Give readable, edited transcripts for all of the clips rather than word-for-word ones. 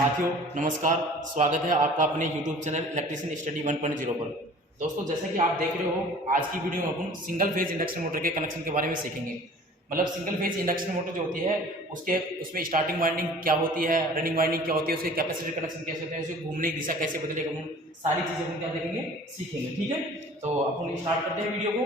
साथियों नमस्कार, स्वागत है आपका अपने YouTube चैनल इलेक्ट्रिशियन स्टडी 1.0 पर। दोस्तों, जैसा कि आप देख रहे हो, आज की वीडियो में अपन सिंगल फेज इंडक्शन मोटर के कनेक्शन के बारे में सीखेंगे। मतलब सिंगल फेज इंडक्शन मोटर जो होती है उसमें स्टार्टिंग वाइंडिंग क्या होती है, रनिंग वाइंडिंग क्या होती है, उसके कैपेसिटर कनेक्शन कैसे होते हैं, उसकी घूमने की दिशा कैसे बदलेगा, अपन सारी चीज़ें अपन क्या देखेंगे, सीखेंगे। ठीक है, तो अपन स्टार्ट करते हैं वीडियो को।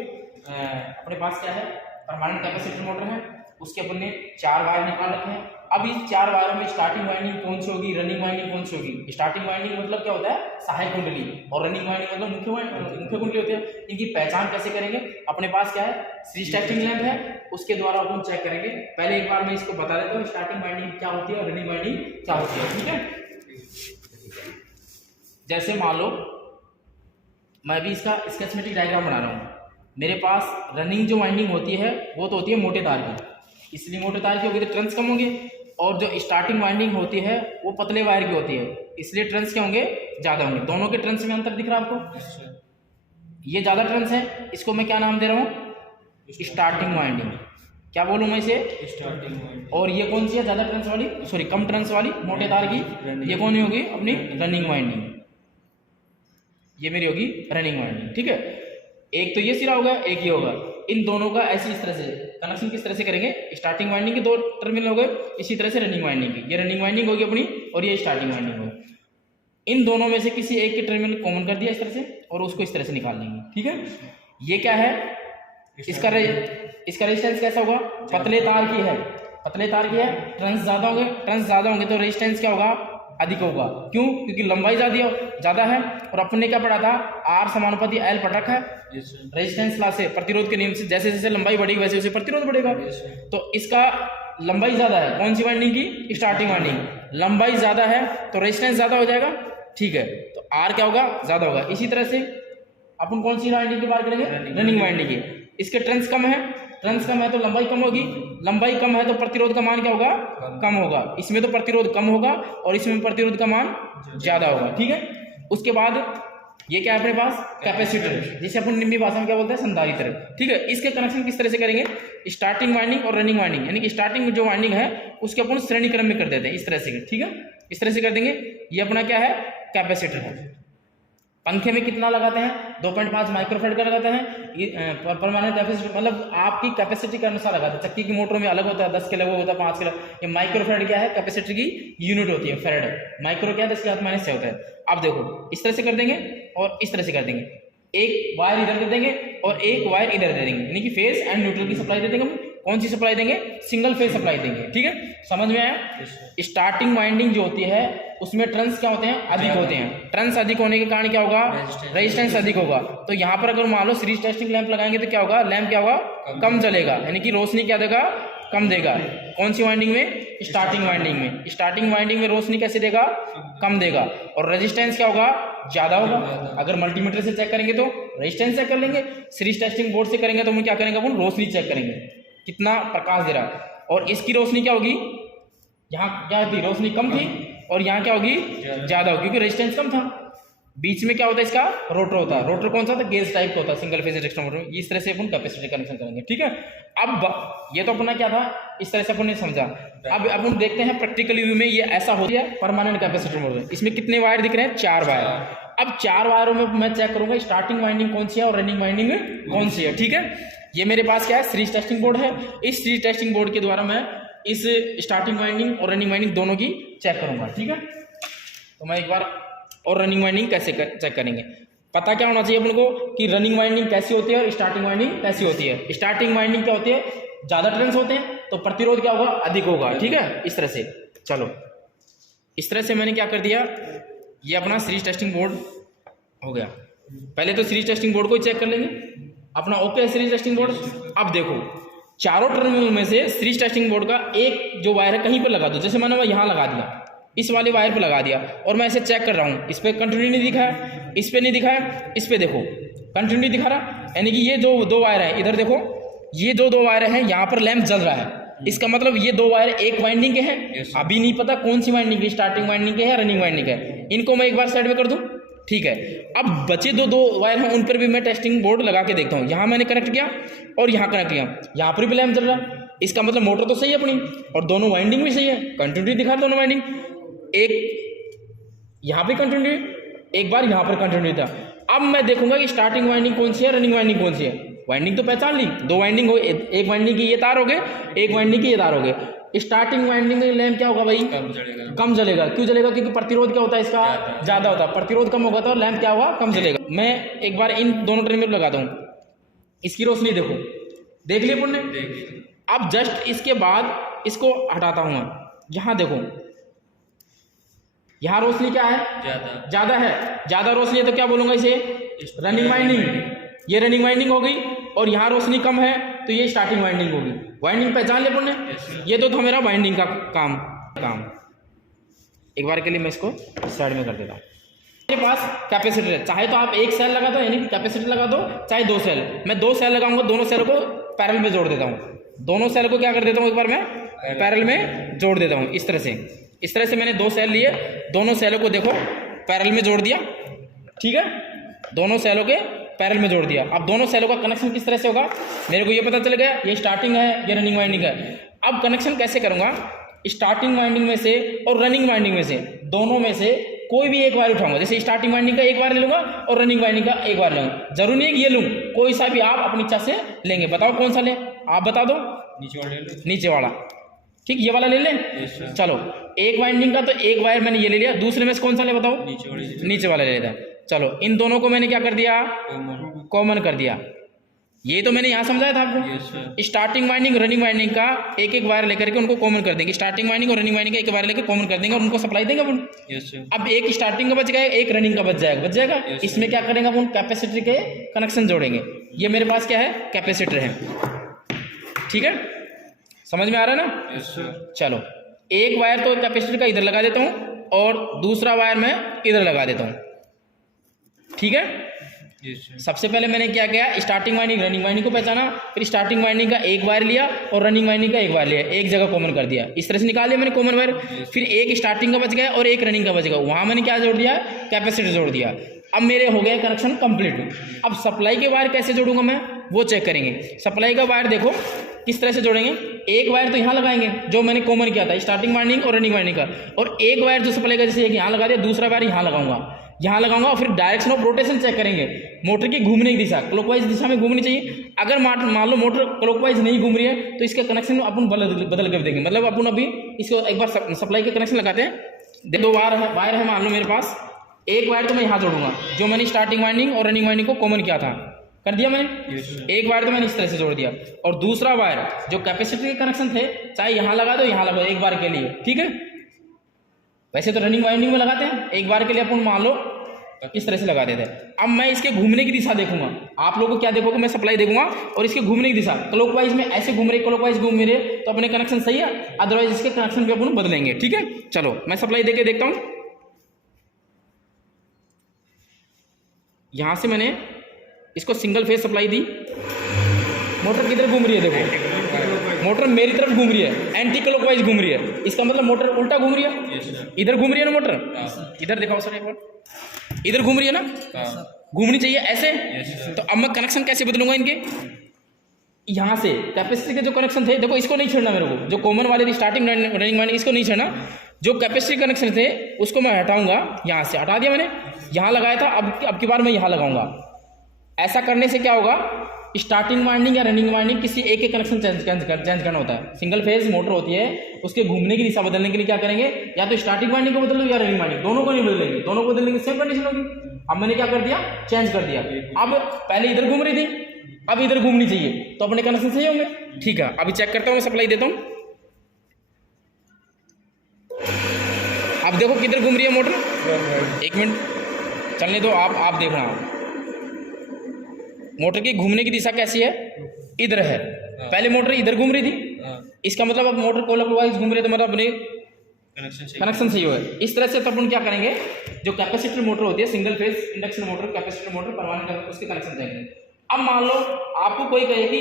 अपने पास क्या है, परमानेंट कैपेसिटर मोटर है, उसके अपन ने 4 वायर निकाल रखे हैं। अब इस 4 वायरों में स्टार्टिंग वाइंडिंग कौन सी होगी, रनिंग वाइंडिंग कौन सी होगी। स्टार्टिंग वाइंडिंग मतलब क्या होता है, सहायक कुंडली, और रनिंग वाइंडिंग मतलब मुख्य कुंडली होती है। इनकी पहचान कैसे करेंगे, अपने पास क्या है, सीरीज टेस्टिंग लैंप है, उसके द्वारा अपन चेक करेंगे। पहले एक बार मैं इसको बता देता हूँ, स्टार्टिंग वाइंडिंग क्या होती है और रनिंग वाइंडिंग क्या होती है। ठीक है, जैसे मान लो मैं भी इसका स्केचमेटिक डायग्राम बना रहा हूँ। मेरे पास रनिंग जो वाइंडिंग होती है वो तो होती है मोटे तार की, इसलिए मोटे तार की होगी तो टर्न्स कम होंगे, और जो स्टार्टिंग वाइंडिंग होती है वो पतले वायर की होती है, इसलिए टर्न्स क्या होंगे, ज़्यादा होंगे। दोनों के टर्न्स में अंतर दिख रहा है आपको, ये ज़्यादा टर्न्स है, इसको मैं क्या नाम दे रहा हूँ, स्टार्टिंग वाइंडिंग। क्या बोलूँ मैं इसे, स्टार्टिंग वाइंडिंग। और ये कौन सी है, ज़्यादा टर्न्स वाली, सॉरी कम टर्न्स वाली मोटे तार की, ये कौन होगी, अपनी रनिंग वाइंडिंग। ये मेरी होगी रनिंग वाइंडिंग। ठीक है, एक तो ये सिरा होगा, एक ये होगा। इन दोनों का ऐसी इस तरह से कनेक्शन किस तरह से करेंगे, स्टार्टिंग वाइंडिंग के 2 टर्मिनल हो गए, इसी तरह से रनिंग वाइंडिंग की, ये रनिंग वाइंडिंग होगी अपनी और ये स्टार्टिंग वाइंडिंग होगी। इन दोनों में से किसी एक के टर्मिनल कॉमन कर दिया इस तरह से, और उसको इस तरह से निकाल लेंगे। ठीक है, ये क्या है, इसका रेजिस्टेंस कैसा होगा, पतले तार की है, पतले तार की है, टर्न्स ज्यादा होंगे, टर्न्स ज्यादा होंगे तो रेजिस्टेंस क्या होगा, अधिक होगा। क्यों, क्योंकि लंबाई ज्यादा है, और अपन ने क्या पढ़ा था, आर समानुपाती एल पढ़ रखा है रेजिस्टेंस लॉ से, प्रतिरोध के नियम से। जैसे जैसे लंबाई बढ़ेगी वैसे वैसे प्रतिरोध बढ़ेगा। तो इसका लंबाई ज्यादा है, कौन सी वाइंडिंग की, स्टार्टिंग वाइंडिंग, लंबाई ज्यादा है तो रेजिस्टेंस ज्यादा हो जाएगा। ठीक है, तो आर क्या होगा, ज्यादा होगा। इसी तरह से अपन कौन सी वाइंडिंग की बात करेंगे, रनिंग वाइंडिंग की। इसके टर्न्स कम है, टर्न्स कम है तो लंबाई कम होगी, लंबाई कम है तो प्रतिरोध का मान क्या होगा, कम होगा। इसमें तो प्रतिरोध कम होगा और इसमें प्रतिरोध का मान ज्यादा होगा। ठीक है, उसके बाद ये क्या है अपने पास, कैपेसिटर, जिसे अपन निम्न भाषा में क्या बोलते हैं, संधारित्र। ठीक है, इसके कनेक्शन किस तरह से करेंगे, स्टार्टिंग वाइंडिंग और रनिंग वाइंडिंग, यानी कि स्टार्टिंग जो वाइंडिंग है उसके अपन श्रेणी क्रम में कर देते हैं इस तरह से। ठीक है, इस तरह से कर देंगे। ये अपना क्या है, कैपेसिटर है। पंखे में कितना लगाते हैं, 2.5 माइक्रोफेड का लगाते हैं। ये परमानेंट कैपेसिटी मतलब आपकी कैपेसिटी के अनुसार लगाते हैं। चक्की की मोटरों में अलग होता है, 10 के अलग होता है, 5 के अलग। ये माइक्रोफेड क्या है, कैपेसिटर की यूनिट होती है, फेरेड। माइक्रो क्या है, 10⁻⁻⁶ होता है। आप देखो इस तरह से कर देंगे और इस तरह से कर देंगे, एक वायर इधर दे देंगे और एक वायर इधर दे देंगे, यानी कि फेज एंड न्यूट्रल की सप्लाई दे देंगे। कौन सी सप्लाई देंगे, सिंगल फेज सप्लाई देंगे। ठीक है, समझ में आया। स्टार्टिंग वाइंडिंग जो होती है उसमें टर्न्स क्या होते हैं, अधिक होते हैं। टर्न्स अधिक होने के कारण क्या होगा, रेजिस्टेंस अधिक होगा। तो यहाँ पर अगर मान लो सीरीज टेस्टिंग लैंप लगाएंगे तो क्या होगा, लैंप क्या होगा, कम जलेगा, यानी कि रोशनी क्या देगा, कम देगा। कौन सी वाइंडिंग में, स्टार्टिंग वाइंडिंग में। स्टार्टिंग वाइंडिंग में रोशनी कैसे देगा, कम देगा, और रेजिस्टेंस क्या होगा, ज्यादा होगा। अगर मल्टीमीटर से चेक करेंगे तो रेजिस्टेंस चेक कर लेंगे, सीरीज टेस्टिंग बोर्ड से करेंगे तो हम क्या करेंगे, अपन रोशनी चेक करेंगे, कितना प्रकाश दे रहा है। और इसकी रोशनी क्या होगी, यहाँ क्या थी, रोशनी कम थी, और यहाँ क्या होगी, ज्यादा होगी, क्योंकि रेजिस्टेंस कम था। बीच में क्या होता है, इसका रोटर होता है। रोटर कौन सा था, गेज टाइप का होता है, सिंगल फेज इंडक्शन मोटर में। इस तरह से अपन कैपेसिटर कनेक्शन करेंगे। ठीक है, अब ये तो अपना क्या था, इस तरह से अपन ने समझा। अब अपन देखते हैं प्रैक्टिकल व्यू में ये ऐसा होती है परमानेंट कैपेसिटर मोटर। इसमें कितने वायर दिख रहे हैं, 4 वायर। अब 4 वायरों में मैं चेक करूंगा स्टार्टिंग वाइंडिंग कौन सी है और रनिंग वाइंडिंग कौन सी है। ठीक है, ये मेरे पास क्या है, सीरीज टेस्टिंग बोर्ड है। इस सीरीज टेस्टिंग बोर्ड के द्वारा मैं इस स्टार्टिंग वाइंडिंग और रनिंग वाइंडिंग दोनों की चेक करूंगा। ठीक है, तो मैं एक बार और रनिंग वाइंडिंग कैसे चेक करेंगे। पता क्या होना चाहिए अपन को कि रनिंग वाइंडिंग कैसी होती है और स्टार्टिंग वाइंडिंग कैसी होती है। स्टार्टिंग वाइंडिंग क्या होती है, ज्यादा टर्न्स होते हैं तो प्रतिरोध क्या होगा, अधिक होगा। ठीक है, इस तरह से। चलो इस तरह से मैंने क्या कर दिया, ये अपना सीरीज टेस्टिंग बोर्ड हो गया। पहले तो सीरीज टेस्टिंग बोर्ड को ही चेक कर लेंगे, अपना ओके सीरीज टेस्टिंग बोर्ड। अब देखो चारों टर्मिनल में से सीरीज टेस्टिंग बोर्ड का एक जो वायर है कहीं पर लगा दो। जैसे मैंने यहाँ लगा दिया, इस वाले वायर पे लगा दिया, और मैं इसे चेक कर रहा हूँ, इस पे कंटिन्यू नहीं दिखा है, इस पे नहीं दिखा है, इस पे देखो कंटिन्यू दिखा रहा, यानी कि ये जो 2 वायर है, इधर देखो ये जो 2 वायर है, यहाँ पर लैंप जल रहा है। इसका मतलब ये 2 वायर एक वाइंडिंग के हैं। अभी नहीं पता कौन सी वाइंडिंग है, स्टार्टिंग वाइंडिंग के है, रनिंग वाइंडिंग है। इनको मैं एक बार साइड में कर दूं। ठीक है, अब बचे दो वायर हैं, उन पर भी मैं टेस्टिंग बोर्ड लगा के देखता हूँ। यहाँ मैंने कनेक्ट किया और यहाँ कनेक्ट किया, यहाँ पर भी लैंप जल रहा है। इसका मतलब मोटर तो सही है अपनी, और दोनों वाइंडिंग भी सही है, कंटिन्यूटी दिखा दोनों वाइंडिंग। एक यहाँ पे कंटिन्यू, एक बार यहाँ पर कंटिन्यू था। अब मैं देखूंगा कि स्टार्टिंग वाइंडिंग कौन सी है, रनिंग वाइंडिंग कौन सी है। वाइंडिंग तो पहचान ली, दो वाइंडिंग हो, एक वाइंडिंग की ये तार हो गए, एक वाइंडिंग की ये तार हो गए। स्टार्टिंग वाइंडिंग में लैंप क्या होगा भाई, कम जलेगा। क्यों जलेगा? क्योंकि प्रतिरोध क्या होता है इसका, ज्यादा होता है। प्रतिरोध कम होगा तो लैंप क्या होगा, कम जलेगा। मैं एक बार इन दोनों टर्मिनल लगाता हूँ, इसकी रोशनी देखो, देख लिया पुण्य। अब जस्ट इसके बाद इसको हटाता हूँ मैं, यहाँ देखो, यहाँ रोशनी क्या है, ज्यादा है। ज्यादा रोशनी है तो क्या बोलूंगा इसे, रनिंग वाइंडिंग। ये रनिंग वाइंडिंग हो गई। और यहाँ रोशनी कम है तो ये स्टार्टिंग वाइंडिंग होगी। वाइंडिंग पहचान ले पुण्य। ये तो था मेरा वाइंडिंग का काम। एक बार के लिए मैं इसको साइड में कर देता हूँ। मेरे पास कैपेसिटर है, चाहे तो आप एक सेल लगा दो, यानी कैपेसिटर लगा दो, चाहे दो सेल। मैं दो सेल लगाऊंगा, दोनों सेल को पैरेलल में जोड़ देता हूँ। दोनों सेल को क्या कर देता हूँ, एक बार मैं पैरेलल में जोड़ देता हूँ। इस तरह से मैंने दो सेल लिए, दोनों सेलों को देखो पैरेलल में जोड़ दिया। ठीक है, दोनों सेलों के पैरेलल में जोड़ दिया। अब दोनों सेलों का कनेक्शन किस तरह से होगा, मेरे को ये पता चल गया, ये स्टार्टिंग है, ये रनिंग वाइंडिंग है। अब कनेक्शन कैसे करूंगा, स्टार्टिंग वाइंडिंग में से और रनिंग वाइंडिंग में से, दोनों में से कोई भी एक वायर उठाऊंगा। जैसे स्टार्टिंग वाइंडिंग का एक वायर ले लूंगा और रनिंग वाइंडिंग का एक वायर लूंगा। जरूरी नहीं है कि ये लूँ, कोई सा भी आप अपनी इच्छा से लेंगे। बताओ कौन सा ले, आप बता दो। नीचे वाला, ठीक, ये वाला ले लें। चलो, एक वाइंडिंग का तो एक वायर मैंने ये ले लिया। दूसरे में से कौन सा ले बताओ, नीचे वाला ले लेता है। चलो, इन दोनों को मैंने क्या कर दिया, कॉमन कर दिया। ये तो मैंने यहाँ समझाया था आपको। स्टार्टिंग वाइंडिंग रनिंग वाइंडिंग का एक एक वायर लेकर के उनको कॉमन कर देंगे। स्टार्टिंग वाइंडिंग और रनिंग वाइंडिंग का एक वायर लेकर कॉमन कर देंगे और उनको सप्लाई देंगे अपन। अब एक स्टार्टिंग का बच गया, एक रनिंग का बच जाएगा। इसमें क्या करेंगे अपन, कैपेसिटर के कनेक्शन जोड़ेंगे। ये मेरे पास क्या है, कैपेसिटर है। ठीक है, समझ में आ रहा है ना। चलो, एक वायर तो कैपेसिटर का इधर लगा देता हूँ और दूसरा वायर मैं इधर लगा देता हूँ। ठीक है, सबसे पहले मैंने क्या किया, स्टार्टिंग वाइंडिंग रनिंग वाइंडिंग को पहचाना, फिर स्टार्टिंग वाइंडिंग का एक वायर लिया और रनिंग वाइंडिंग का एक वायर लिया, एक जगह कॉमन कर दिया। इस तरह से निकाल लिया मैंने कॉमन वायर। फिर एक स्टार्टिंग का बच गया और एक रनिंग का बच गया, वहां मैंने क्या जोड़ दिया, कैपेसिटर जोड़ दिया। अब मेरे हो गए कनेक्शन कंप्लीट। अब सप्लाई के वायर कैसे जोड़ूंगा मैं, वो चेक करेंगे। सप्लाई का वायर देखो किस तरह से जोड़ेंगे। एक वायर तो यहाँ लगाएंगे जो मैंने कॉमन किया था, स्टार्टिंग वाइंडिंग और रनिंग वाइंडिंग का, और एक वायर जो सप्लाई का जैसे यहाँ लगा दिया, दूसरा वायर यहाँ लगाऊंगा और फिर डायरेक्शन ऑफ रोटेशन चेक करेंगे। मोटर की घूमने की दिशा क्लॉकवाइज दिशा में घूमनी चाहिए। अगर मान लो मोटर क्लॉकवाइज नहीं घूम रही है तो इसका कनेक्शन अपन बदल कर देंगे। मतलब अपन अभी इसको एक बार सप्लाई के कनेक्शन लगाते हैं। दो वायर है मान लो मेरे पास, एक वायर तो मैं यहाँ जोड़ूंगा जो मैंने स्टार्टिंग वाइंडिंग और रनिंग वाइंडिंग को कॉमन किया था, कर दिया मैंने। एक वायर तो मैंने इस तरह से जोड़ दिया और दूसरा वायर जो कैपेसिटर के कनेक्शन थे, चाहे यहाँ लगा दो यहाँ लगा दो एक बार के लिए। ठीक है, वैसे तो रनिंग वाइंडिंग में लगाते हैं, एक बार के लिए अपन मान लो इस तरह से लगा देते हैं। अब मैं इसके घूमने की दिशा देखूंगा। आप लोगों को क्या देखोगे, मैं सप्लाई देखूंगा और इसके घूमने की दिशा क्लॉकवाइज में ऐसे घूम रहे, क्लॉकवाइज घूम रहे तो अपने कनेक्शन सही है, अदरवाइज इसके कनेक्शन भी अपन बदलेंगे। ठीक है, चलो मैं सप्लाई देके देखता हूँ। यहां से मैंने इसको सिंगल फेज सप्लाई दी। मोटर किधर घूम रही है, देखो मोटर मेरी तरफ घूम रही है, एंटी क्लॉकवाइज घूम रही है। इसका मतलब मोटर उल्टा घूम रही है, इधर घूम रही है ना मोटर। इधर दिखाओ सर एक बार, इधर घूम रही है ना, घूमनी चाहिए ऐसे। तो अब मैं कनेक्शन कैसे बदलूंगा इनके, यहाँ से कैपेसिटी के जो कनेक्शन थे, देखो इसको नहीं छेड़ना मेरे को, जो कॉमन वाले थी स्टार्टिंग रनिंग वाइंडिंग, इसको नहीं छेड़ना। जो कैपेसिटी कनेक्शन थे उसको मैं हटाऊंगा, यहाँ से हटा दिया मैंने, यहाँ लगाया था, अब की बार मैं यहाँ लगाऊंगा। ऐसा करने से क्या होगा, स्टार्टिंग वाइंडिंग या रनिंग वाइंडिंग किसी एक के कनेक्शन चेंज करना होता है। सिंगल फेज मोटर होती है, उसके घूमने की दिशा बदलने के लिए क्या करेंगे, या तो स्टार्टिंग वाइंडिंग को बदल लो या रनिंग वाइंडिंग, दोनों को नहीं बदलेंगे। दोनों को बदलने की सेम कंडीशन होगी। अब मैंने क्या कर दिया, चेंज कर दिया। अब पहले इधर घूम रही थी, अब इधर घूमनी चाहिए, तो अपने कनेक्शन सही होंगे। ठीक है, अभी चेक करता हूँ, मैं सप्लाई देता हूँ। अब देखो किधर घूम रही है मोटर, एक मिनट चलने दो, आप देखना मोटर की घूमने की दिशा कैसी है, इधर है। पहले मोटर इधर घूम रही थी, इसका मतलब अब मोटर क्लॉकवाइज घूम रही है, तो मतलब अपने कनेक्शन सही हो। इस तरह से तो अपन क्या करेंगे, जो कैपेसिटर मोटर होती है, single phase induction motor, capacitor motor, permanent, उसके कनेक्शन देंगे। अब मान लो आपको कोई कहे कि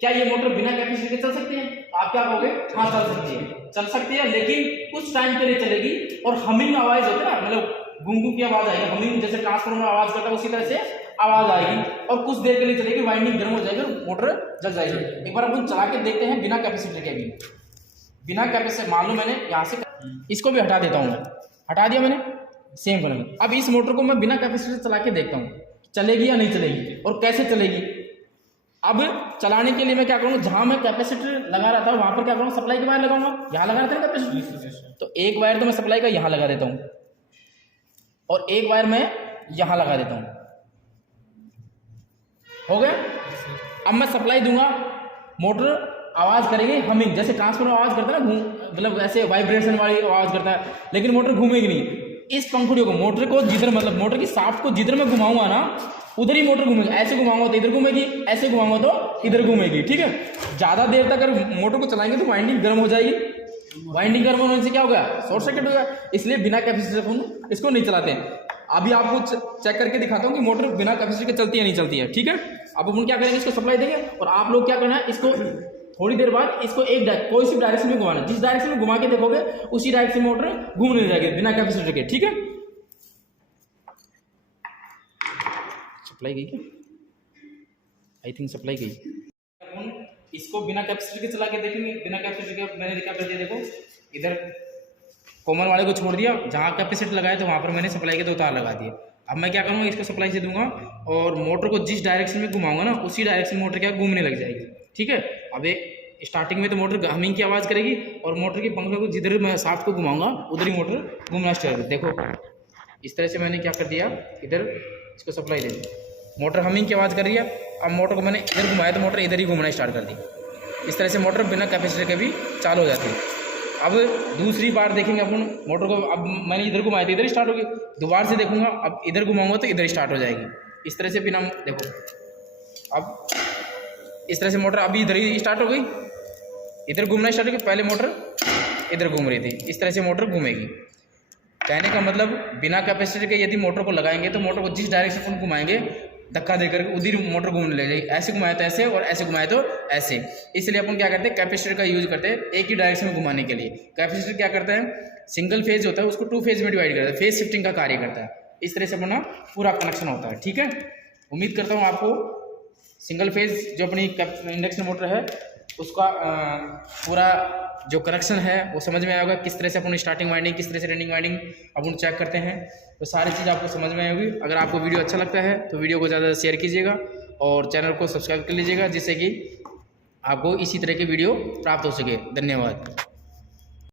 क्या ये मोटर बिना कैपेसिटर के चल सकती है, आप क्या कहोगे, हाँ चल सकती है, लेकिन कुछ टाइम के लिए चलेगी। और हमिंग आवाज होती है ना, मतलब गूंगू की आवाज आएगी, हमिंग जैसे ट्रांसफार्मर आवाज करता है उसी तरह से आवाज आएगी, और कुछ देर के लिए चलेगी, वाइंडिंग गर्म हो जाएगी, मोटर जल जाएगी। एक बार अपन चला के देखते हैं बिना कैपेसिटर के भी। बिना कैपेसिटर मान लो मैंने यहाँ से इसको भी हटा देता हूँ, हटा दिया मैंने, सेम करेंगे। अब इस मोटर को मैं बिना कैपेसिटर चला के देखता हूँ चलेगी या नहीं चलेगी और कैसे चलेगी। अब चलाने के लिए मैं क्या करूँगा, जहाँ मैं कैपेसिटर लगा रहा था वहाँ पर क्या करूँगा, सप्लाई की वायर लगाऊंगा। यहाँ लगा रहा था ना कैपेसिटर, तो एक वायर तो मैं सप्लाई का यहाँ लगा देता हूँ और एक वायर मैं यहाँ लगा देता हूँ। हो गया। अब मैं सप्लाई दूंगा, मोटर आवाज़ करेगी हमिंग, जैसे ट्रांसफार्मर आवाज़ करता है ना, मतलब ऐसे वाइब्रेशन वाली आवाज़ करता है, लेकिन मोटर घूमेगी नहीं। इस पंखुड़ियों को, मोटर को जिधर, मतलब मोटर की शाफ्ट को जिधर मैं घुमाऊंगा ना उधर ही मोटर घूमेगी। ऐसे घुमाऊंगा तो इधर घूमेगी, ऐसे घुमाऊंगा तो इधर घूमेगी, ठीक है। ज़्यादा देर तक अगर मोटर को चलाएंगे तो वाइंडिंग गर्म हो जाएगी। वाइंडिंग गर्म होने से क्या होगा, शॉर्ट सर्किट होगा। इसलिए बिना कैपेसिटर हम इसको नहीं चलाते हैं। अभी आपको चेक करके दिखाता हूँ कि मोटर बिना कैपेसिटर के चलती है नहीं चलती है, ठीक है। अब अपन क्या करेंगे, इसको सप्लाई देंगे और आप लोग क्या करना है, इसको थोड़ी देर बाद इसको एक कोई सी डायरेक्शन में घुमाना, जिस डायरेक्शन में घुमा के देखोगे उसी डायरेक्शन में मोटर घूमने जाएगी बिना कैपेसिटर के, ठीक है। सप्लाई गई क्या, आई थिंक सप्लाई गई। अपन इसको बिना कैपेसिटर के चला के देखेंगे। बिना कैपेसिटर के मैंने क्या कर दिया, देखो इधर कॉमन वाले को छोड़ दिया, जहाँ कैपेसिटर लगाया तो वहाँ पर मैंने सप्लाई के 2 तार लगा दिए। अब मैं क्या करूँगा, इसको सप्लाई से दूंगा और मोटर को जिस डायरेक्शन में घुमाऊंगा ना उसी डायरेक्शन में मोटर क्या घूमने लग जाएगी, ठीक है। अब स्टार्टिंग में तो मोटर हमिंग की आवाज़ करेगी और मोटर के पंखे को जिधर मैं शाफ्ट को घुमाऊंगा उधर ही मोटर घूमना स्टार्ट कर। देखो इस तरह से मैंने क्या कर दिया, इधर इसको सप्लाई दे दी, मोटर हमिंग की आवाज़ कर रही है। अब मोटर को मैंने इधर घुमाया तो मोटर इधर ही घूमना स्टार्ट कर दी। इस तरह से मोटर बिना कैपेसिटर के भी चालू हो जाती है। अब दूसरी बार देखेंगे अपन मोटर को, अब मैंने इधर घुमाया तो इधर स्टार्ट होगी, दोबारा से देखूंगा अब इधर घुमाऊंगा तो इधर स्टार्ट हो जाएगी। इस तरह से बिना, देखो अब इस तरह से मोटर अभी इधर ही स्टार्ट हो गई, इधर घूमना स्टार्ट हो गई। पहले मोटर इधर घूम रही थी, इस तरह से मोटर घूमेगी। कहने का मतलब बिना कैपेसिटर के यदि मोटर को लगाएंगे तो मोटर को जिस डायरेक्शन में घुमाएंगे धक्का देकर उधर मोटर घूमने लग जाएगी। ऐसे घुमाए तो ऐसे और ऐसे घुमाए तो ऐसे। इसलिए अपन क्या करते हैं, कैपेसिटर का यूज करते हैं एक ही डायरेक्शन में घुमाने के लिए। कैपेसिटर क्या करता है, सिंगल फेज होता है उसको 2 फेज में डिवाइड करता है, फेज शिफ्टिंग का कार्य करता है। इस तरह से अपना पूरा कनेक्शन होता है, ठीक है। उम्मीद करता हूँ आपको सिंगल फेज जो अपनी इंडक्शन मोटर है उसका पूरा जो कनेक्शन है वो समझ में आएगा। किस तरह से अपन स्टार्टिंग वाइंडिंग, किस तरह से रनिंग वाइंडिंग अपन चेक करते हैं, तो सारी चीज़ आपको समझ में आएगी। अगर आपको वीडियो अच्छा लगता है तो वीडियो को ज़्यादा शेयर कीजिएगा और चैनल को सब्सक्राइब कर लीजिएगा, जिससे कि आपको इसी तरह की वीडियो प्राप्त हो सके। धन्यवाद।